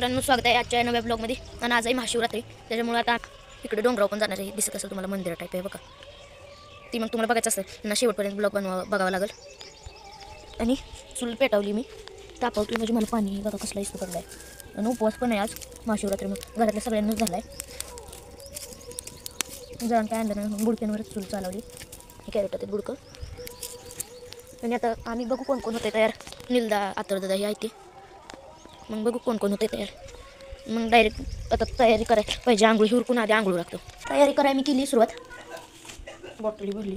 मित्रांनो, स्वागत आहे आजच्या नव्या ब्लॉगमध्ये. आणि आज आहे महाशिवरात्री, त्याच्यामुळे आता इकडे डोंगरावर पण जाणार आहे. दिसत असेल तुम्हाला मंदिर टाईप आहे बघा. ती मग तुम्हाला बघायचं असेल ना, शेवटपर्यंत ब्लॉग बघावा लागेल. आणि चूल पेटवली मी, तापवली म्हणजे मला पाणी बघा कसला इस्तू पडला आहे. आणि उपवास पण आहे आज महाशिवरात्री, मग घरातल्या सगळ्यांनाच झाला आहे. जण काय आणलं ना, बुडक्यांवरच चूल चालवली. हे कॅरेट ते बुडकं. आणि आता आम्ही बघू कोण कोण होते तयार. निलदा आतरदादा हे आहे ते. मग बघू कोण कोण होते तयार. मग डायरेक्ट आता तयारी करायला पाहिजे. आंघोळी हुरकून आधी आंघोळ लागतो. तयारी करायला मी केली सुरुवात. बॉटली भरली.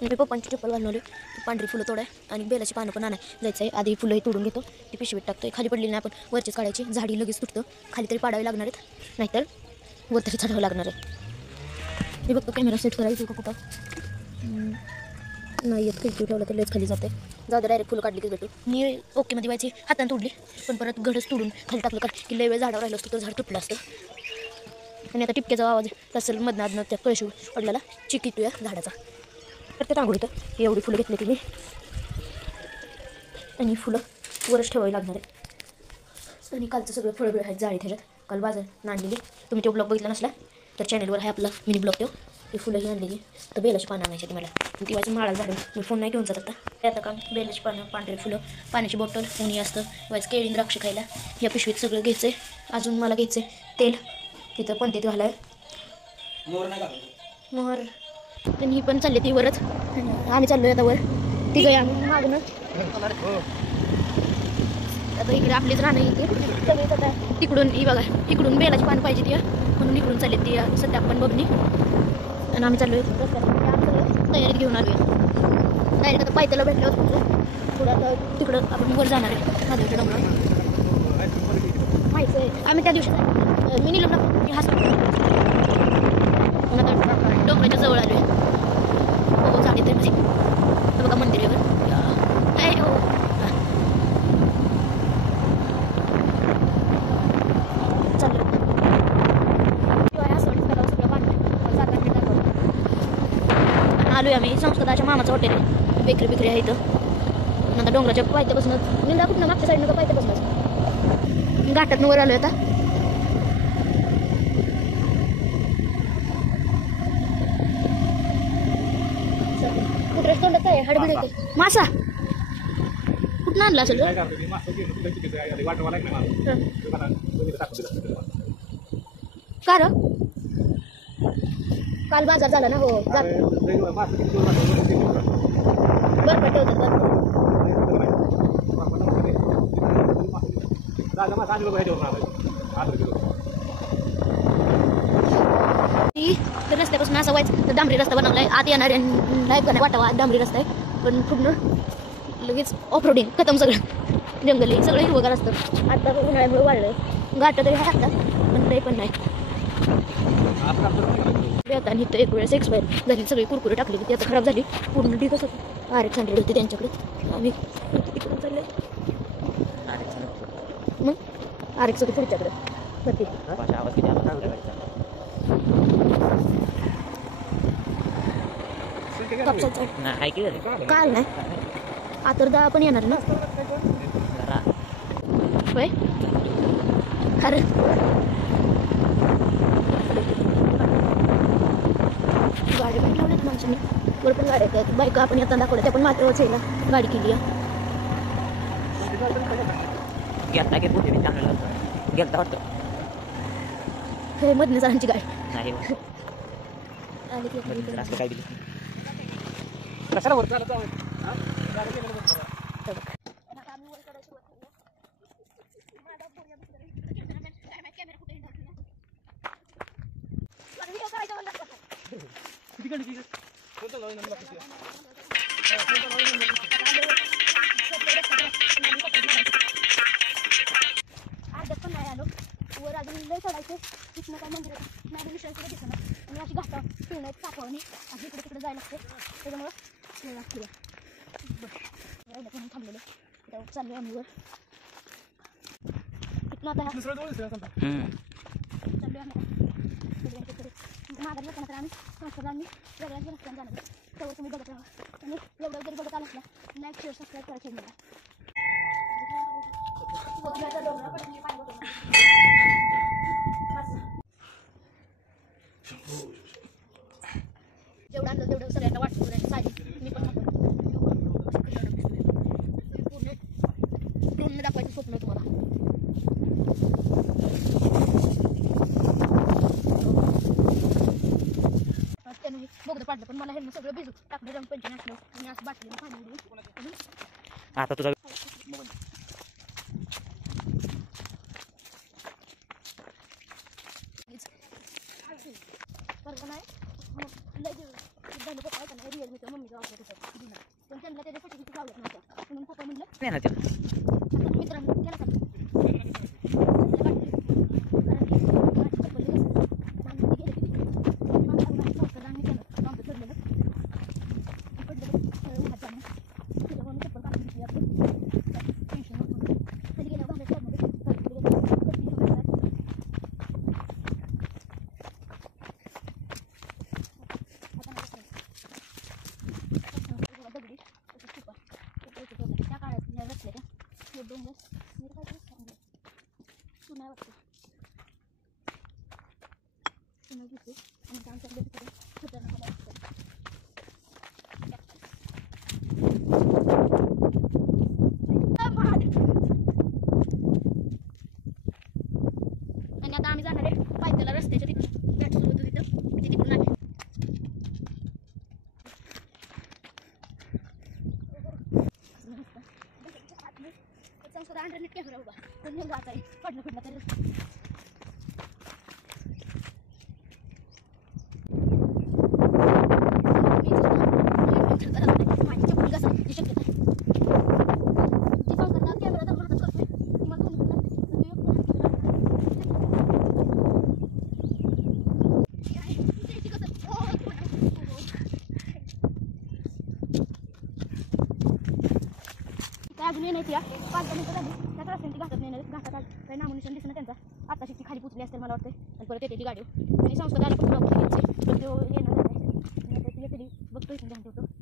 मी पप्पांची चप्पल घालून आली. पांढरी फुलं तोडाय आणि बेलाची पानं पण आणाय जायचं आहे. आधी फुलंही तोडून घेतो, ती पिशवीत टाकतोय. खाली पडलेली नाही, आपण वरचीच काढायची. झाडी लगेच तुटतं, खाली तरी पाडावी लागणार आहेत, नाहीतर वर तरी चढावं लागणार आहे. मी बघतो कॅमेरा सेट करायचं का कुठं नाही येत. खिडकी ठेवलं तर लेच खाली जाते. जाऊ दे, डायरेक्ट फुलं काढली की भेटू. मी ओकेमध्ये व्हायची हाताने तोडली, पण परत घडच तोडून खाली टाकलं का की लय वेळ झाडावर राहिलं असतं तर झाड तुटलं असतं. आणि आता टिपक्याचा आवाज तसं मधनं त्या कळशी पडलेला चिकिटूया झाडाचा. तर ते टांगून होतं. एवढी फुलं घेतली ती मी, आणि फुलं वरच ठेवावी लागणार आहे. आणि कालचं सगळं फळं आहेत जाळी त्याच्यात, काल बाजार आणलेली. तुम्ही तो ब्लॉग बघितला नसला तर चॅनलवर आहे आपला मिनी ब्लॉग. ते फुलंही आणलेली. तर बेलाची पानं आणायची ती मला, ती व्हायची माळा झाडून. मी फोन नाही घेऊन जात आता. ते आता काम बेलाची पानं, पांढरे फुलं, पाण्याची बॉटल, उन्ही असतं व्हायचं, केळी द्राक्ष खायला. या पिशवीत सगळं घ्यायचं आहे. अजून मला घ्यायचं आहे तेल. तिथं पण ते घालाय मोहर. आणि ही पण चालली ती वरच. आम्ही चाललोय आता वर. ती गई आम्ही मागणं. आता इकडे आपलीच राहणं येते सगळीच. आता तिकडून ही बघा, इकडून बेलाची पानं पाहिजे ती, म्हणून इकडून चालली ती सध्या आपण बघणी. आणि आम्ही चाललोय रस्त्यात तयारीत घेऊन आलोय. डायरेक्ट आता पायथ्याला भेटल्यावर पुढं आता तिकडं आपण वर जाणार आहे महादेवच्या डोंगरावर. माहिती आहे आम्ही त्या दिवशी मी निलम ना हा आता डोंगराच्या जवळ आलोय. हो चालेल ते म्हणजे बघा मंदिरावर काय हो. चालू आलोय आम्ही. संस्कृताच्या मामाचं हॉटेल आहे, बेकरी आहे इथं. नंतर डोंगराच्या पायथ्यापासूनच निंदा कुठं मागच्या साईडनं का पायथ्यापासूनच घाटातनं वर आलोय आता. कुत्र्याच तोंडात काय हडबड येते. मासा कुठं आणला असेल का र? काल बाजार झाला ना. हो बरं का ठेवतात. रस्त्यापासून असं व्हायचं तर डांबरी रस्ता बनवलाय. आत येणार लाईफ का नाही वाटावा. डांबरी रस्ता आहे, पण पूर्ण लगेच ऑफरोडिंग खतम. सगळं जंगली, सगळं हिरवगार असतं. आता उन्हाळ्यामुळे वाढलंय. गाठ तरी आहे आता, पण ते पण नाही. आता इथं एक वेळेस एक्सपायर झाली. सगळी कुरकुरे टाकली की ती आता खराब झाली पूर्ण. ठीक असं RX 100 होती त्यांच्याकडे. आम्ही तिकडून चालले. मग RX होती पुढच्याकडे होती. काल नाही आतरदा पण येणार ना. होय अरे गाडी पण लावल्यात माणसाने. वर पण गाड्या आहेत. बायका आपण येताना दाखवल्या, त्या पण मात्र यायला गाडी केली आहे. हे मधने जणांची गाडी आली की अर्ध्यात पण नाही आलो. वर अजून लय चढायचं. तिथनं काय मंदिर नाही विषय सुद्धा दिसत नाही. आणि अशी घाटा फिरणं आहेत सापवणी. आणि इकडे तिकडे जायला लागते, त्याच्यामुळं वेळ लागते. एवढं पण थांबलेलं त्यावर चालू आम्ही वर. तिथनं आता चालू आम्ही माघारी जाताना तर आम्ही संस्कृतांनी वेगळ्याच रस्त्याने जाणार. त्यावर तुम्ही बघत राहा. आणि एवढं जरी बघत आलं असला लाईक शेअर सबस्क्राईब करायचं मला. करायचं स्वप्न आहे तुम्हाला. त्यानं बोगदं पाडलं पण मला ह्यांना सगळं भिजू टाकलं रंग पंचने असलं आणि असं बाटलीनं पाणी दिलं. आता तुझा रिअलमीचं मम्मीचं वापरत होतं पण त्यांना त्याच्यासाठी किती आवडत नव्हतं म्हणून पप्पा म्हणलं नाही ना त्याला मित्रांनो त्याला आणि आता आम्ही जाणार आहे पायथ्याला रस्त्याच्या तिथून मॅच सुरू होतो तिथं तिकडून आले. संस्कृत अंडरनेट कॅमेरा उभा पण मी वाचा आहे पडलं पडलं तरी माझी चप्पल घासायची शक्यता आहे. कॅमेरा तर हातात करतोय तुम्हाला अजून येण्याची या 5 मिनिटं झाली त्याच रस्त्याने घाटात नाही घाटात काही नामोनिशान दिसणं त्यांचा आता शिकती खाली पोचली असते मला वाटतं आणि परत येते ती गाडी आणि संस्था आल्या पण ब्लॉक घ्यायचे पण तो येणार नाही येते बघतो इथून ध्यान ठेवतो.